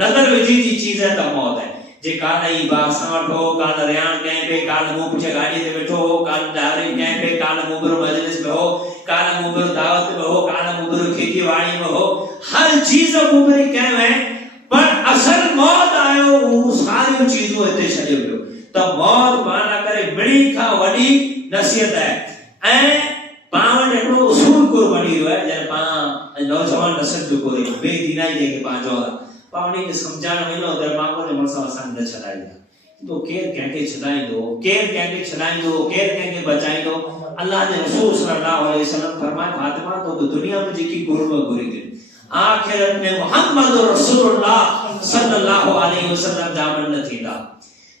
नज़र विझी जी चीज़ है त मौत है। जे काल ई बासा वठो, काल रियान कहीं पे, काल मुंह पीछे गाड़ी ते बैठो हो, काल डायरी कहीं पे, काल मुबरो मजलिस में हो, काल मुबरो दावत में हो, काल मुबरो खेती बाड़ी में हो, हर चीज मुबरी कह में, पर असल मौत आयो वो सारी चीजों इते छॾे वियो। त मौत पाना करे मिणी खां वॾी नसीहत है। ऐं पाण हिकिड़ो उसूल को बणी वियो आहे, जॾहिं पाण नौजवान नस्ल जो कोई बेदीनाई जेके पाण चवंदा, पावनी के समझाने में नो दरमागो ने मसा आसान न छलाईदा। तो केर कंहिंखे छलाईंदो, केर कंहिंखे छलाईंदो, केर कंहिंखे बचाईंदो। अल्लाह जे रसूल सल्लल्लाहु अलैहि वसल्लम फरमाए, फातिमा तो दुनिया में जेकी गुरबत घुरी थी, आखिरत में मुहम्मद रसूलुल्लाह सल्लल्लाहु अलैहि वसल्लम जामन न थींदा।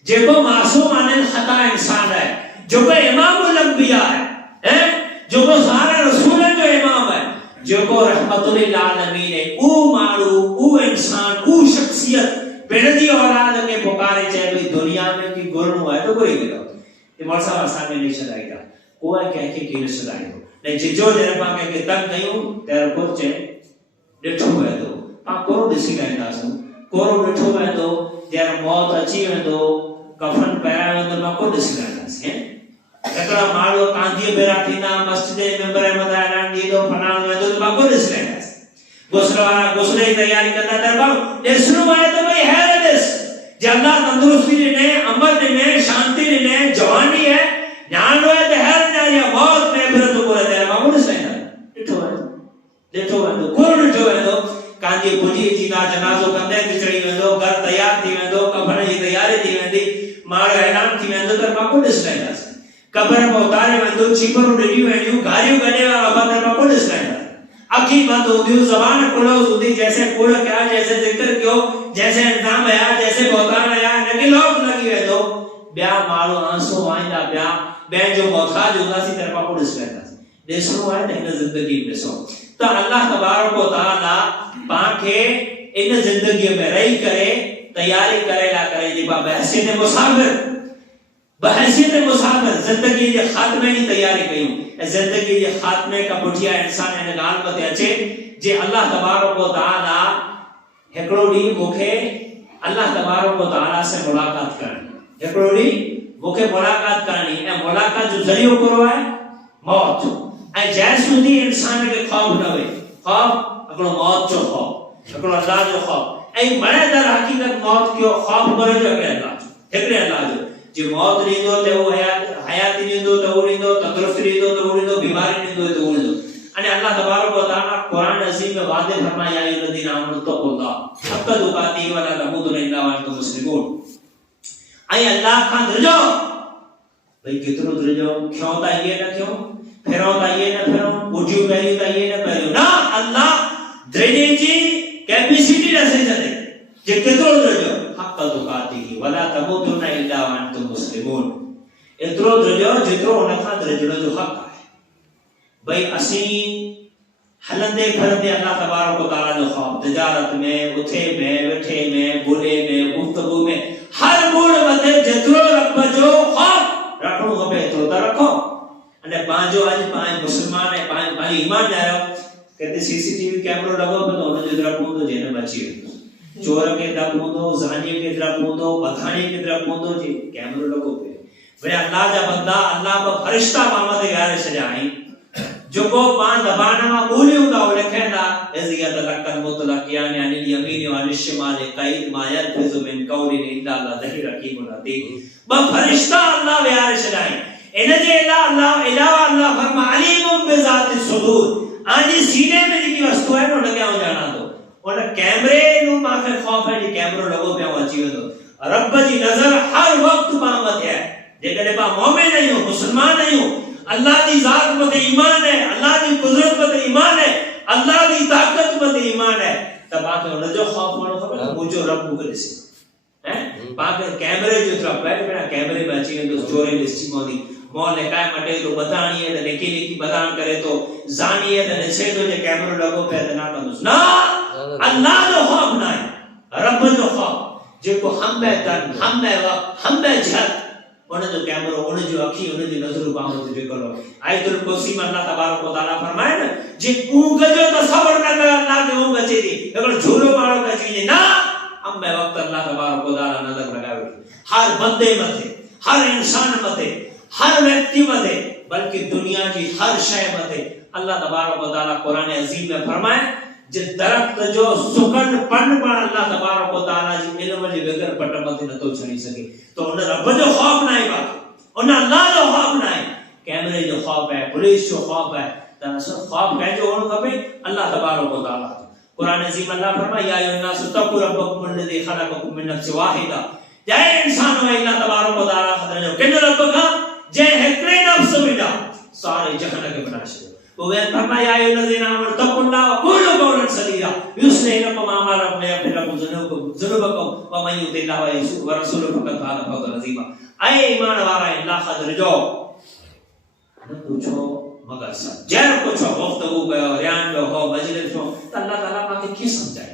जेको मासूम अनिल खता इंसान है, जेको इमामुल अंबिया है, जेको सारे रसूलन जो इमाम है, जेको रहमतुल लिल आलमीन है, ऊ माण्हू, ऊ इंसान, ऊ शख्सियत पंहिंजी औलाद के पुकारे चए भई दुनिया में की गुरनो है तो कोई गिरो ये मौसा असांखे नहीं छॾाईंदा, कोई कंहिंखे की न छॾाईंदो। ने जिजो जॾहिं पाण कंहिंखे तंग कयूं त को चए ॾिठो वेंदो, पाण कोरो ॾिसी वेंदासीं, कोरो ॾिठो वेंदो, जॾहिं मौत अची वेंदो, कफन पाया वेंदो, पाण को ॾिसी वेंदासीं। एकड़ा माण्हू कांधीअ बेरा थींदा, मस्जिद जे मेंबर मथां ऐलान ॾींदो, फलाणो वेंदो, त पाण को ॾिसी वेंदासीं। गुस्ल वारा गुस्ले जी तैयारी कंदा त बाबू ॾिसणो आहे त भई हैर ॾिस, जे अल्लाह तंदुरुस्ती ॾिने, अमल ॾिने, शांति ॾिने, जवानी है, ஞானோ है त हैर ॾिना, मौत में इबरत को है, बाबू ॾिस वेंदा, ॾिठो वेंदो, कोन ॾिठो वेंदो, कांधी पुॼी थींदा, जनाज़ो कंदे ते चढ़ी वेंदो, घर तैयार थी वेंदो, कफन जी तैयारी थी वेंदी, माण्हू ऐलान थी वेंदो त को डिस्लाइंडर्स कबर में उतारे में तो छिपरो रेडी वेन्यू गारियो गने अबंदर में को डिस्लाइंडर अखी मत होदियो जबान खुलो सुधी जैसे कोड़ क्या जैसे जिक्र क्यों जैसे इंतजाम आया जैसे बहुतान आया नके लोग लगी वे तो ब्या मारो आंसू वाइंदा ब्या बे जो मोहताज होगा सी तरफ को डिस्लाइंडर देशो है इन जिंदगी में सो तो अल्लाह तबारक व तआला पाके इन जिंदगी में रही करे तैयारी करे ला करे जी बहसीत मुसाफिर जिंदगी के खात्मे की तैयारी कयूं जिंदगी के खात्मे का पुठिया इंसान इन गाल मते अचे जे अल्लाह तबारक व तआला हेकड़ो डी मुखे अल्लाह तबारक व तआला से मुलाकात करनी हेकड़ो डी मुखे मुलाकात करनी ए मुलाकात जो जरियो करो है मौत ए जैसुदी इंसान के खौफ न वे खौफ अकड़ो मौत जो खौफ अकड़ो अल्लाह जो खौफ ए मरे दर हकीकत मौत क्यों खौफ करे जो के अल्लाह हेकड़े अल्लाह जो जे मौत रींदो ते वो हयात रींदो ते वो रींदो तंदुरुस्ती रींदो ते वो रींदो बीमारी रींदो ते वो रींदो अने अल्लाह तबारक व तआला कुरान अजीम में वादे फरमाया या अल्लज़ीना आमनु तक़ुल्लाह हक़्क़ तुक़ातिही व ला तमूतुन्ना इल्ला व अंतुम मुस्लिमून आई अल्लाह खां डरजो भाई कितनो डरजो क्यों ता ये ना क्यों फेरो ता ये ना फेरो उठियो पहली ता ये ना पहली ना अल्लाह डरने जी कैपेसिटी रसे जने जे कितनो डरजो हक़्क़ तुक़ातिही व ला तमूतुन्ना इल्ला व अंतुम मुस्लिमून एतरो डरजो जेतरो उनखां डरजण जो हक़ है भाई असी हलंदे फिरंदे अल्लाह तबारक व तआला जो खौफ तिजारत में उठे में बैठे में बोले में गुफ्तगू में हर मोड़ मते जेतरो रब जो खौफ रखणो खपे तो त रखो अने पांजो आज पांच मुसलमान है पांच ईमान आयो कहते सीसीटीवी कैमरो लगो तो उन जो तरफ होंदो जेने बची चोर के तरफ होंदो जानी के तरफ होंदो बखानी के तरफ होंदो जी कैमरो लगो पे बड़े अल्लाह जा बंदा अल्लाह को फरिश्ता मामद यार सजाई जो को पांच दबाना में बोले उदा लिखेंदा इज़ियत लकन मुतलक यानी अनिल यमीन व अनिल शिमाल क़ईद मा यल्फज़ु मिन क़ौलिन इल्ला लदही रकीबुन अतीद ब फरिश्ता अल्लाह यार सजाई इन जे अल्लाह फरमा अलीमुम बिज़ाति सुदूर आज सीने में की वस्तु है उन क्या जाना दो उन कैमरे नु माखे खौफ है जी कैमरो लगो पे अची वेंदो रब जी नजर हर वक्त पा मथे है जेकॾहिं पा मोमिन नहीं हो मुसलमान नहीं हो अल्लाह की जात मते ईमान है अल्लाह की कुदरत मते ईमान है अल्लाह की ताकत मते ईमान है तब बाके उन जो खौफ होनो खबर मुझो रब को ॾिसे हैं बाके कैमरे जो तरफ बैठ बिना कैमरे में अची वेंदो चोरी ॾिसी मोदी मोह ने काय मटे तो बधाणी है नेकी नेकी बधान करे तो जानी है ने छे तो जे कैमरो लगो पे ना कंदुस ना अल्लाह जो खौफ ना है रब जो खौफ जेको हम में तन हम में वक्त हम में जहत उन जो कैमरो उन जो अखी उन जी नजर पावो जो करो आयतुल कुर्सी में अल्लाह तबारक व तआला फरमाए न जे ऊंग जो तसव्वुर न कर अल्लाह के ऊंग अचे थी अगर झूलो मारो कची जे ना हम में वक्त अल्लाह तबारक व तआला नजर लगावे हर बंदे मथे हर इंसान मथे हर व्यक्ति मथे बल्कि दुनिया की हर शय मथे अल्लाह तबारक व तआला कुरान अजीम में फरमाए जे दरख्त जो सुकन पन पर अल्लाह तबारक व तआला जी इल्म जे बगैर पट मथे न तो छड़ी सके तो उन रब जो खौफ ना है बाकी उन अल्लाह जो खौफ ना है कैमरे जो खौफ है पुलिस जो खौफ है त सब खौफ कह जो होन खपे अल्लाह तबारक व तआला कुरान अजीम अल्लाह फरमाया या अय्युहन्नास तक़ू रब्बकुम अल्लज़ी खलक़कुम मिन नफ्सिन वाहिदा जय इंसान व अल्लाह तबारक व तआला खतर जो किन रब का जय हिकड़े नफ्स मिला सारे जहान के बना छो तो वे फरमाया या अय्युहल्लज़ीना आमनु तक़ुल्लाह व क़ूलू क़ौलन सदीदा युस्लिह लकुम अमालकुम व यग़फिर लकुम ज़ुनूबकुम व मन युतिल्लाह व रसूलहु फ़क़द फाज़ फ़ौज़न अज़ीमा ऐ ईमान वाला अल्लाह खतर जो न पूछो मगर सब जर पूछो गुफ्तगू कयो बयान जो हो मजलिस हो त अल्लाह ताला माके की समझाए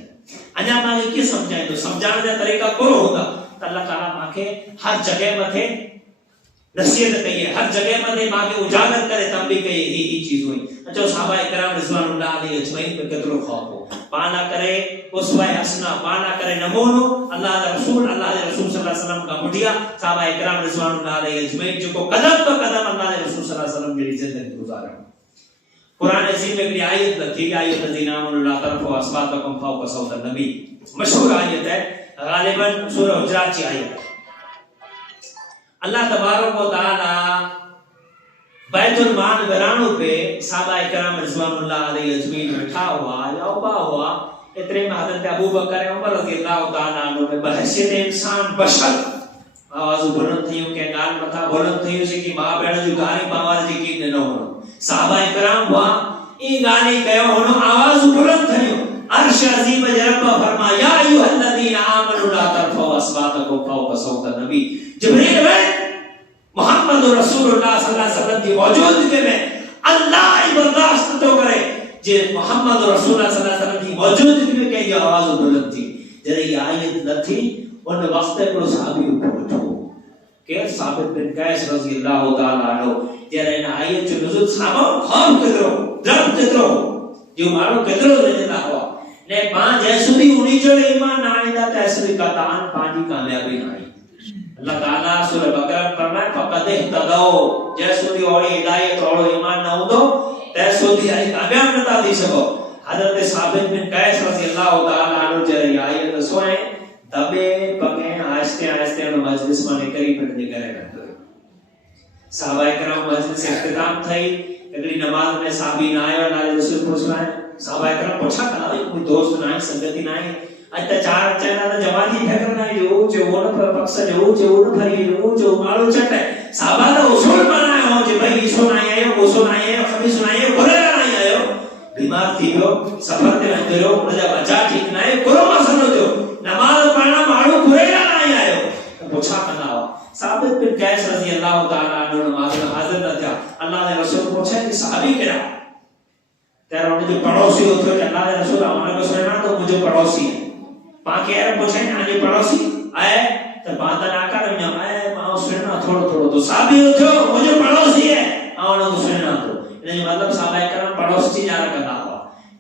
अजा माके की समझाए तो समझाने का तरीका कोन होगा त अल्लाह ताला माके हर जगह मथे नसीहत कही है हर जगह मथे माके उजागर करे तब भी कही ही चीज हुई अच्छा सहाबा इकराम रिज़वानुल्लाह अलैहि अजमईन पे कितनो खौफ हो पाना करे उसवा हसना पाना करे नमूनो अल्लाह के रसूल सल्लल्लाहु अलैहि वसल्लम का मुटिया सहाबा इकराम रिज़वानुल्लाह अलैहि अजमईन जो को कदम पे कदम अल्लाह के रसूल सल्लल्लाहु अलैहि वसल्लम की जिंदगी गुजारा कुरान अजीम में भी आयत थी आयत नज़ीना अल्लाह तरफ अस्वातकुम फौक सौत नबी मशहूर आयत है गालिबन सूरह हुजरात की आयत अल्लाह तबारक व तआला बैतुल माल वीरानों पे सहाबा इकराम रिज़वानुल्लाह अलैहि अजमईन बैठा हुआ या उबा हुआ इतने में हज़रत अबू बकर उमर रज़ियल्लाहु तआला अन्हु में बहसियत इंसान बशर आवाज बुलंद थयो के गाल मथा बुलंद थयो से कि मां भेण जो गाली पावार यकीन न हो साहबा इकराम हुआ ई गाली कयो होनो आवाज बुलंद थयो अर्श अजीम रब फरमाया या अय्युहल्लज़ीना आमनू ला तरफउ अस्वातकुम फौक़ सौत नबी जिब्रील में मोहम्मद रसूलुल्लाह सल्लल्लाहु अलैहि वसल्लम की मौजूदगी में अल्लाह बर्दाश्त तो करे जे मोहम्मद रसूलुल्लाह सल्लल्लाहु अलैहि वसल्लम की मौजूदगी में कई आवाज बुलंद थी जरे ये आयत न थी उन वक्त को सहाबी ऊपर उठो के साबित बिन कैस रजी अल्लाह ताला अन्हु जरे इन आयत जो नुज़ुल सामो खौफ करो डर करो जो मारो करो लेना हो ने पां जैसुदी उनी जो ईमान ना आईदा तैसुदी कतान पांजी कामयाबी ना आई अल्लाह ताला सूरह बकरा फरमाए फकद इहतदौ जैसुदी और हिदायत और ईमान ना हो तो तैसुदी आई कामयाब न थी सको हजरत साबित बिन कैस रजी अल्लाह ताला अन्हु जरे आयत सोए तबे पगे आस्ते आस्ते उन मजलिस में निकली पड़ने करे करते साहबा इकराम मजलिस इख्तिताम थई अगली नमाज में साहबी ना आयो ना रसूल पूछवाए साहबा इकराम पूछा कला कोई दोस्त ना संगति ना अत्ता चार चला जवानी फेकर ना जो वो न पक्ष जो न भरी जो मारो चटे साहबा तो उसूल बनाए हो जे भाई इसो ना आयो ओसो ना आयो खबी सुनायो भरे ना आयो बीमार थी हो सफर ते अंदरो प्रजा बचा ठीक ना है करो मसलो जो नमाज पढ़ना मारो कुरेला ना आयो पूछा कना साबित बिन कैस रजी अल्लाह ताला अन्हु नमाज में हाजिर न था अल्लाह ने रसूल पूछा कि सहाबी केड़ा तेरा उन जो पड़ोसी होतो अल्लाह ने रसूल हमारे को सुना तो मुझे पड़ोसी है पाके यार पूछे ना जे पड़ोसी आए तो बात ना कर मैं आए मां सुनना थोड़ो थोड़ो तो सहाबी होतो मुझे पड़ोसी है आवण को सुनना तो इने मतलब साहबा करम पड़ोसी जाना करना हो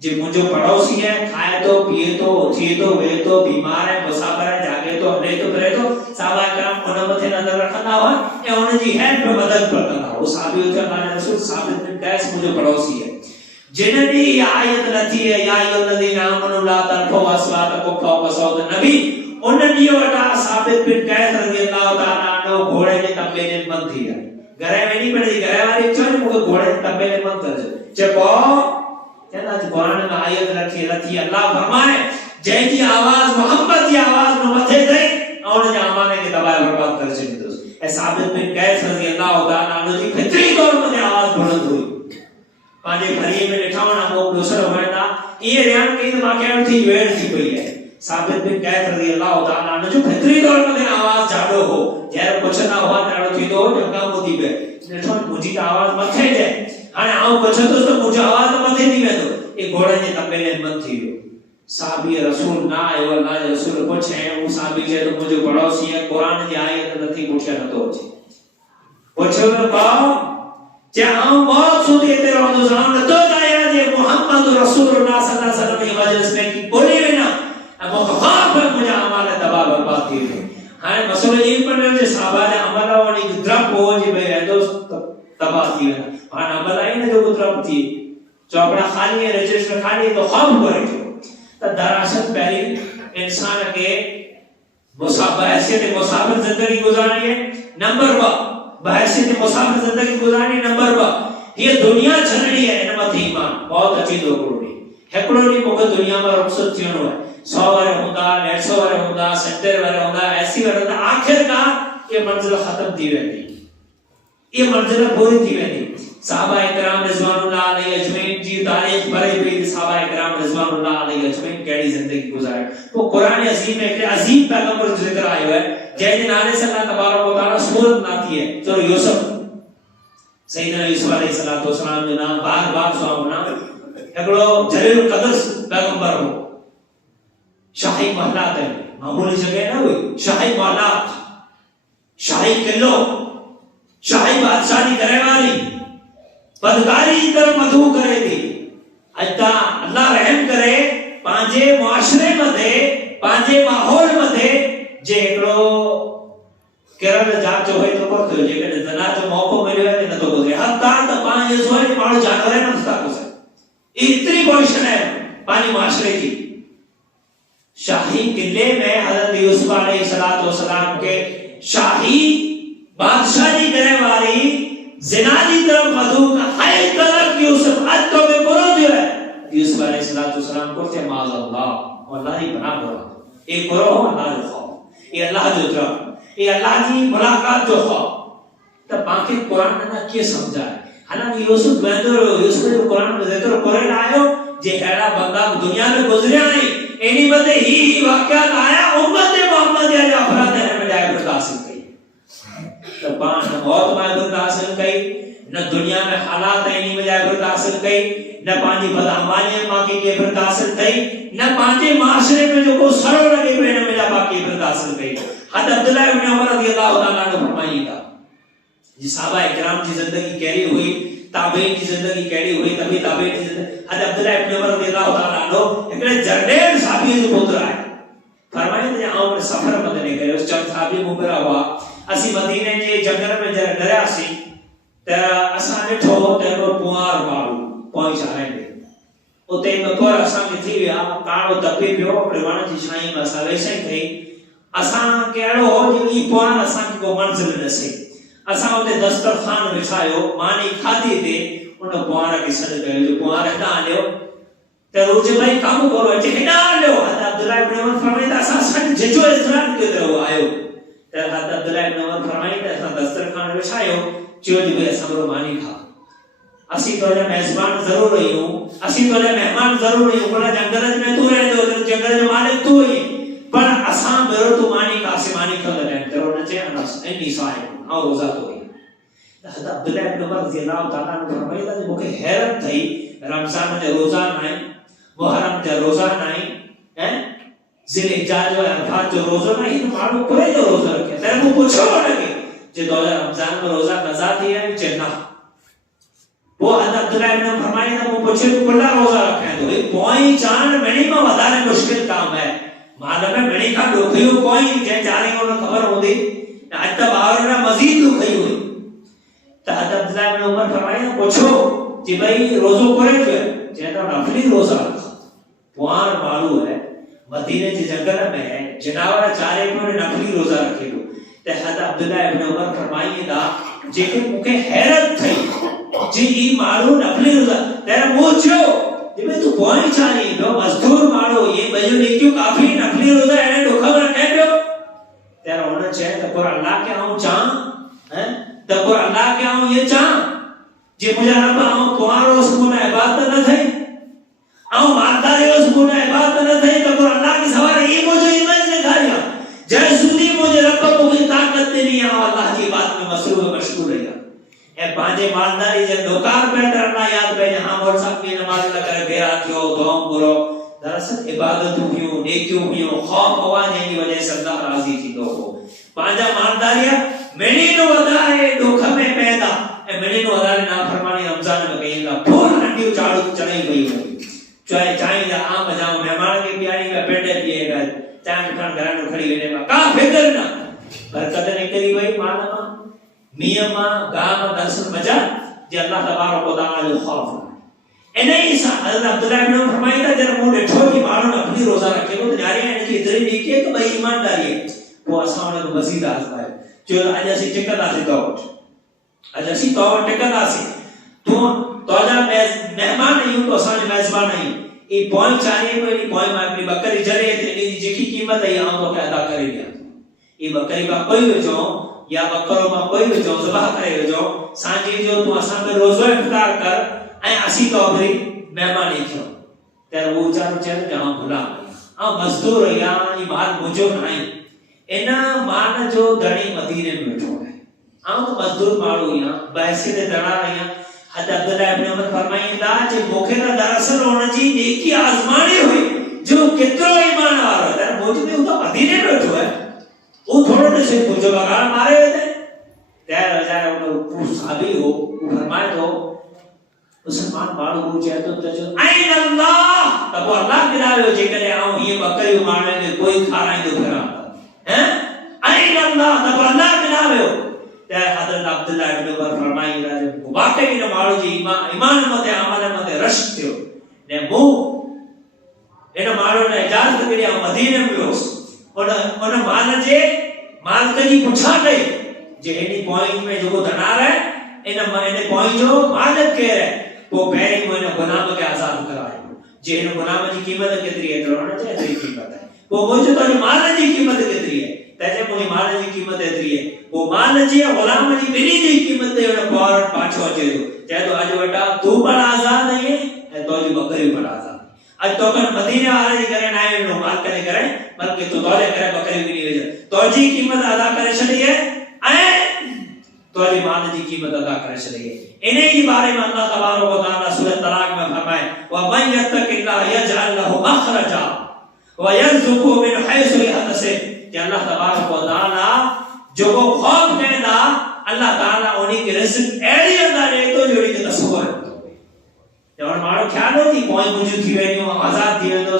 जे मुझे पड़ोसी है खाए तो पिए तो उठे तो वे तो बीमार है मुसाफिर है जागे तो हले तो करे तो साहबा करम उन मथे नजर रखना हो ए उन जी हेल्प में मदद करना हो साहबी होतो अल्लाह ने रसूल साबित बिन कैस मुझे पड़ोसी है जिननी आयत नथी है या अय्युहल्लज़ीना आमनू ला तरफउ अस्वातकुम फौक़ सौत नबी उन ॾींहुं वटा साबित बिन कैस रज़ी अल्लाह ताला अन्हु घोड़े जे तबेले में थी घरे में नहीं पड़ी घरे वाली चोन मुके घोड़े जे तबेले में करजो चको कहना कुरान में आयत रखी अल्लाह फरमाए जैसी आवाज मोहम्मद की आवाज न मथे दे और जमाने के तबाह बर्बाद कर छींदो ए साबित बिन कैस रज़ी अल्लाह ताला अन्हु जी फितरी तौर पे आवाज बुलंद हुई पाजे घरी में बैठावना को दूसरो वणा ये रियान कई तो माके थी वेड़ थी पई है साबित बिन कैस रज़ी अल्लाह ताला अन्हु जो फितरी तौर पे आवाज जाडो हो जरे पुछना हुआ ताड़ो थी तो जंगा मोदी पे नेठो मुजी आवाज मथे दे हाने आउ पुछो तो मुजी आवाज मथे दी वेंदो ए घोड़े जे तबेले में थी वियो साहबी रसूल ना आयो अल्लाह जे रसूल पूछे वो साहबी जे तो मुझे पड़ोसी है कुरान जी आयत नथी पूछे न तो पूछो तो पाओ जे आउ बहुत सुधी तेरो दुजान न तो आया जे मोहम्मद रसूलुल्लाह सल्लल्लाहु अलैहि वसल्लम की मजलिस में की बोली ना अब खौफ है मुझे अमाल तबाह बर्बाद थी हाने मसलो ये पर जे साहबा ने अमल वाली द्रप हो जे भाई दोस्त तबाह थी हाने अमल आई ने जो द्रप थी चौपड़ा खाली है रजिस्टर खाली तो खौफ करे तो दरअसल पहली इंसान के मुसाफिर जिंदगी गुजारनी है नंबर 1 बहैसियत मुसाफिर जिंदगी गुजारनी नंबर 2 ये दुनिया छनड़ी है इन मत ईमान बहुत अच्छी दोगुड़ी हेकड़ोनी को दुनिया में रुखसत थियणो है 100 वर होंदा 150 वर होंदा 70 वर होंदा 80 वर होंदा आखिरकार ये मंजिल खत्म थी वेंदी ये मंजिल पूरी थी वेंदी साहबा इकराम रिज़वानुल्लाह अलैहि अजमईन जी तारीख पढ़े पे साहबा इकराम रिज़वानुल्लाह अलैहि अजमईन केड़ी जिंदगी गुजारे वो कुरान अजीम में एक अजीम पैगंबर जिक्र आयो है जय दिन आने से अल्लाह तबारक व तआला सूरत नाती है तो यूसुफ सैयदना यूसुफ अलैहि सलातो सलाम जो नाम बार-बार सुना एकड़ो जलील कदर पैगंबर हो शाही महलात है मामूली जगह ना हुई शाही महलात शाही किलो शाही बादशाही करे वाली बदकारी कर मधु करे थी अल्लाह अल्लाह रहम करे पांजे मुआशरे मथे पांजे माहौल मथे जे एकड़ो केरल जात जो है तो को जे के जना जो मौको मिलियो है न तो गुजरे हत्ता त पांजे सोए माण्हू जानवर न था को इतनी पोजीशन है पानी मुआशरे की शाही किले में हजरत यूसुफ अलैहिस्सलाम के शाही बादशाही करे वाली जिनादी तरफ मधु का हाय तरफ यूसुफ अत्तो में बोलो जो है यूसुफ अलैहिस्सलाम को से माज़अल्लाह अल्लाह ही बना बोला एक करो अल्लाह जो खौफ ये अल्लाह जो तरफ ये अल्लाह जी मुलाकात जो हो त पाके कुरान ना के समझाए हालांकि यूसुफ वेंदो यूसुफ जो कुरान में जिक्र कुरान आयो जे हेड़ा बंदा दुनिया में गुजरिया नहीं एनी बदे ही वाकयात आया उम्मत मोहम्मद या अफराद ने में जाए प्रकाश कई तो पान मौत में प्रकाश कई न दुनिया में हालात एनी में जाए प्रकाश कई न पांजी बदअमानी माके के प्रकाश कई न पांजे माशरे में जो को सरो लगे में में जा बाकी प्रकाश कई हद अब्दुल्लाह इब्न उमर रदियल्लाहु ताला ने फरमाया जी साहबा इकराम की जिंदगी कैरी हुई ताबईन की जिंदगी कैरी हुई तभी ताबईन की जिंदगी हद अब्दुल्लाह इब्न उमर रदियल्लाहु ताला अन्हु एकड़े जरनेल साहबी जो पुत्र है फरमाए थे आउं सफर मदने करे उस चम साहबी मुबरा हुआ असी मदीने जे जंगल में जरा डरियासी त असा ॾिठो त पुआर माण्हू पोइ चाहे उते बतौर असा के थी विया काणो दबे पियो अपने वण जी छाई में असा वेसे थई असा केड़ो हो जी पुआर असा को मंजिल नसे असा उते दस्तरखान बिछायो मानी खादी ते उन पुआर के सड गयो जो पुआर हटा लियो ते रोज भाई काम करो अचे हेडा लियो हद अब्दुल्लाह इब्न उमर फरमाइता असा सड जेजो इस्लाम के तो आयो ते हद अब्दुल्लाह इब्न उमर फरमाइता असा दस्तरखान बिछायो जो जी भाई समरो मानी खा असी तोरे मेजबान जरूर रहियो असी तोरे मेहमान जरूर रहियो कोना जंगल में तू रहे तो जंगल जो मालिक तू ही पर असा मेरो तू मानी का से मानी खा ले करो न चे अनस एनी साहिब आओ रोजा तो ही हद अब्दुल्लाह इब्न उमर रज़ियल्लाहु ताला ने फरमाया जे मुके हैरत थई रमजान जो रोजा नाई मुहर्रम जो रोजा नाई हैं ज़िलहिज्जा जो अरफात जो रोजा नाई तो मानो कोई जो रोजा रखे तेरे को पूछो लगे जे दो रमजान में रोजा कज़ा थी है चन्ना वो हद अब्दुल्लाह इब्न उमर फरमाया था वो पूछे तो खुला रोजा रखे तो एक पॉइंट चांद मिनिमम वधारे मुश्किल काम है मालूम है मिनी का दुखियो कोई जे जाने को खबर होती आज तक बाहर में मजीद दुखी हुई तो हद अब्दुल्लाह इब्न उमर फरमाया पूछो कि भाई रोजो करे जो जे तो नफली रोजा पुआर मालू है मदीने के जंगल में है जनावर चारे को नफली रोजा रखे लो ते हद अब्दुल्लाह इब्न उमर फरमाया था जेके मुके हैरत थई जी ई मारो नफली रोजा तेरा पूछो जे मैं तू कोई चाही नो मजदूर मारो ये बजो ने क्यों काफी नफली रोजा है धोखा कर कह दो तेरा होना चाहिए तो पर अल्लाह के आऊं चाह हैं तो पर अल्लाह के आऊं ये चाह जे मुझे रब आऊं कुआरो सुना इबादत न थई आऊं मानदारी सुना इबादत न थई तो पर अल्लाह के सवारे ये मुझे इमेज ने खाया जय सुनी मुझे रब को भी ताकत नहीं है अल्लाह की बात में मसरूफ मशगूल है ए पांजे मालदारी जे लोकार पे करना याद पे हां बोल सब की नमाज न करे बेरा थियो दुआ करो दरअसल इबादत हुई नेकियों हुई खौफ आवाज की वजह से अल्लाह राजी थी दो पांजा मालदारिया मेनी नो वदारे दुख में पैदा ए मेनी नो वदारे ना फरमानी रमजान में कहेगा फूल हंडी चाड़ू चढ़ाई गई हो चाहे चाहे जा आम जाओ मेहमान के प्यारी में पेटे पिएगा चांद खान घर में खड़ी रहने का फिक्र ना बरकत ने करी भाई मालमा मियामा गाम दर्शन मजा जे अल्लाह तबारक व तआला जो खौफ एने ईसा हजरत अब्दुल्लाह इब्न उमर फरमाया जरा मुंह देखो कि मानो अपनी रोजा रखे तो न्यारी है कि इतनी नेकी है कि भाई ईमानदारी है वो असाने को मजीद आजमाए जो आज ऐसी टिकट आसे तो आज ऐसी तो टिकट आसे तो तोजा मेहमान नहीं तो असाने मेजबान नहीं ये पॉइंट चाहिए को ये पॉइंट में अपनी बकरी जरे तेरी जी की कीमत है यहां तो क्या अदा करे दिया ये बकरी का कोई जो या बकरो में कोई भी जो ज़बह करे जो सांजी जो तू असा में रोज़ो इफ्तार कर ए असी तो अपनी मेहमानी थियो तेरे वो चारो चल जहां भुला आ मजदूर या ई माल मुझो नहीं एना मान जो धणी मदीने में बैठो है आ तो मजदूर मारो या बैसे ते दड़ा या हद अब्दुल्लाह इब्न उमर फरमाइंदा जे मोखे ना दरअसल होने जी नेकी आजमानी हुई जो कितरो ईमान वाला है मुझ में तो मदीने में बैठो है वो थोड़े से जो बगाड़ मारे थे त्यार हजार उन साबी हो वो फरमाए तो मुसलमान मारो वो चाहे तो आइन अल्लाह तब अल्लाह गिरावे जे करे आऊं ये बकरी मारने के कोई खाना ही तो फिरा हैं आइन अल्लाह तब अल्लाह गिरावे ते हजरत अब्दुल्लाह इब्न उमर फरमाई राजे वाकई ने मारो जी ईमान मते अमल मते रश थियो ने मु एनो मारो ने इजाजत करी मदीने में वियोस उन माल जे माल कजी पुछा गई जे एनी पॉइंट में जो धनार है इन पॉइंट जो मालिक के है वो पहले को इन गुलाम के आजाद कराए जे इन गुलाम की कीमत केतरी है तो होना चाहिए तेरी कीमत है वो मुझे तो माल की कीमत केतरी है तेजे मुनी माल जी कीमत एतरी है वो माल जी गुलाम जी बिनी जी कीमत दे पावर पाछो अचे चाहे तो आज बेटा तू पण आजाद है ए तो जी बकरी पण आजाद आज तो कन मदीने वाले जी करे ना नो माल करे बल्कि तो तोले करे बकरी भी नहीं वेच तो जी कीमत अदा करे छड़ी है ए तो जी माल जी कीमत अदा करे छड़ी है इन्हीं के बारे में अल्लाह तबारक व तआला सूरह तलाक में फरमाए व मन यत्तकिल्लाह यजअल लहु मखरजा व यरज़ुकहु मिन हैसु ला यहतसिब कि अल्लाह तबारक व तआला जो को खौफ कहना अल्लाह ताला उन्हीं के रिज़्क एड़ी अंदर दे तो जोड़ी के तसव्वुर जब मारो ख्याल हो कि कोई मुझे थी वेनियो आजाद थी वेंदो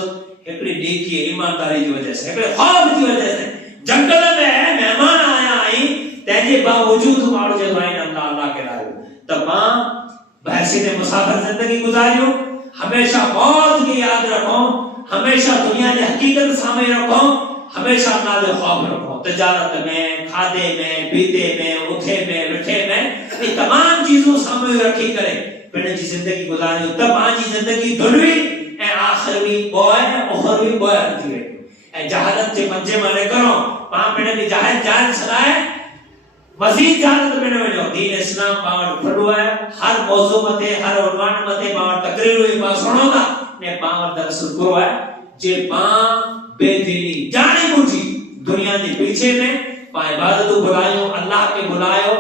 एकड़ी नेकी ईमानदारी की वजह से एकड़े खौफ की वजह से जंगल में मेहमान आया आई तेजे बावजूद मारो जे भाई अल्लाह के लायो तबा बहसीने मुसाफिर जिंदगी गुजारियो हमेशा मौत की याद रखो हमेशा दुनिया की हकीकत सामने रखो हमेशा अल्लाह के खौफ रखो तिजारत में खादे में पीते में उठे में बैठे में ये तमाम चीजों सामने रखी करे पिण जी जिंदगी गुजारियो तब आजी जिंदगी दुनवी ए आखिरवी बोय ओखरवी बोय थी वे ए जहालत जे मंजे माने करो पा पिण की जान सलाए मजीद जानत में वणो दीन इस्लाम पावड़ फड़ो है हर मौजू मते हर उन्वान मते पावड़ तकरीर हुई पा सुनो था ने पावड़ दरअसल को है जे पा बेदीनी जाने बुझी दुनिया के पीछे में पा इबादत बुलायो अल्लाह के बुलायो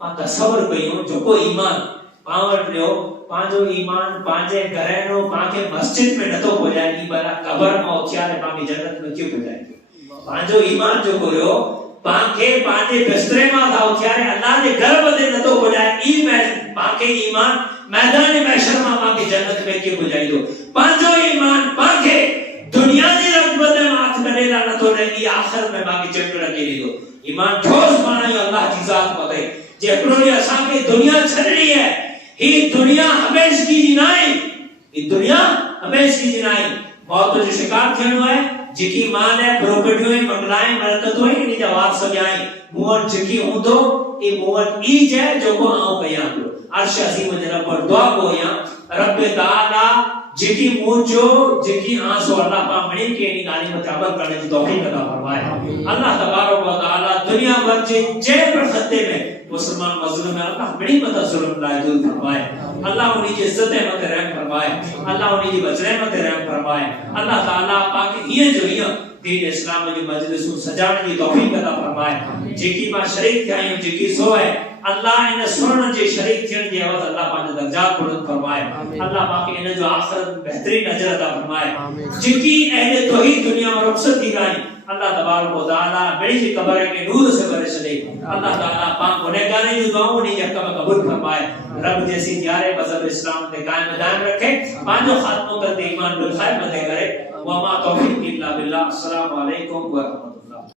पा तसव्वुर कयो जो को ईमान पावड़ लियो पांजो ईमान पांजे घरेनो पाके मस्जिद में नतो हो जाए की बरा कब्र में औचारे पाके जन्नत में क्यों हो जाए पांजो ईमान जो कोयो पाके पांजे बिस्तरे में था उठारे अल्लाह के घर बदे न तो हो जाए ई में पाके ईमान मैदान महशर में पाके जन्नत में की हो जाए दो पांचो ईमान पाके दुनिया की रगबत में हाथ करेला न तो रही आखिर में पाके चक्र के दो ईमान ठोस माने अल्लाह की जात पते जे एकड़ो असा के दुनिया छड़नी है ही दुनिया हमेशा की जिनाई ई दुनिया हमेशा की जिनाई मौत जो शिकार थियणो है जिकी मान है प्रॉपर्टी में बंगलाएं मरकत हुई इन जवाब सजाई मोर जिकी हुंदो ए मोर ई जे जो को आओ कया अर्श अजीम जरा पर दुआ को या रब ताला जिकी मुझो जिकी आंसू अल्लाह पा मणि के नी गाली में अमल करने की तौफीक अता फरमाए अल्लाह तबारक व तआला दुनिया भर जे पर खत्ते में मुसलमान मजलूम है अल्लाह बड़ी मत जुल्म लाए दूर फरमाए अल्लाह उन्हीं की इज्जत मत रहम फरमाए अल्लाह उन्हीं की बचरे मत रहम फरमाए अल्लाह ताला पाक ये जो हिया दीन इस्लाम की मजलिस सजाने की तौफीक अता फरमाए जेकी मां शरीक थियां जेकी सोए अल्लाह इन सुनन जे शरीक थियन जे आवाज अल्लाह पाक दर्जात बुलंद फरमाए अल्लाह पाक इन जो आखिरत बेहतरीन अजर अता फरमाए जेकी अहले तौहीद दुनिया में रुखसत थी गई अल्लाह तबारक व तआला बड़ी जी कब्र के नूर से भरे छले अल्लाह ताला पाक गुनहगारों की दुआओं ने यकम कबूल फरमाए रब जैसी यारे मजहब इस्लाम पे कायम दायम रखे पांचो खात्मों कर ईमान बिल खैर मदे करे व मा तौफीक इल्ला बिल्लाह अस्सलाम वालेकुम व रहमतुल्लाह।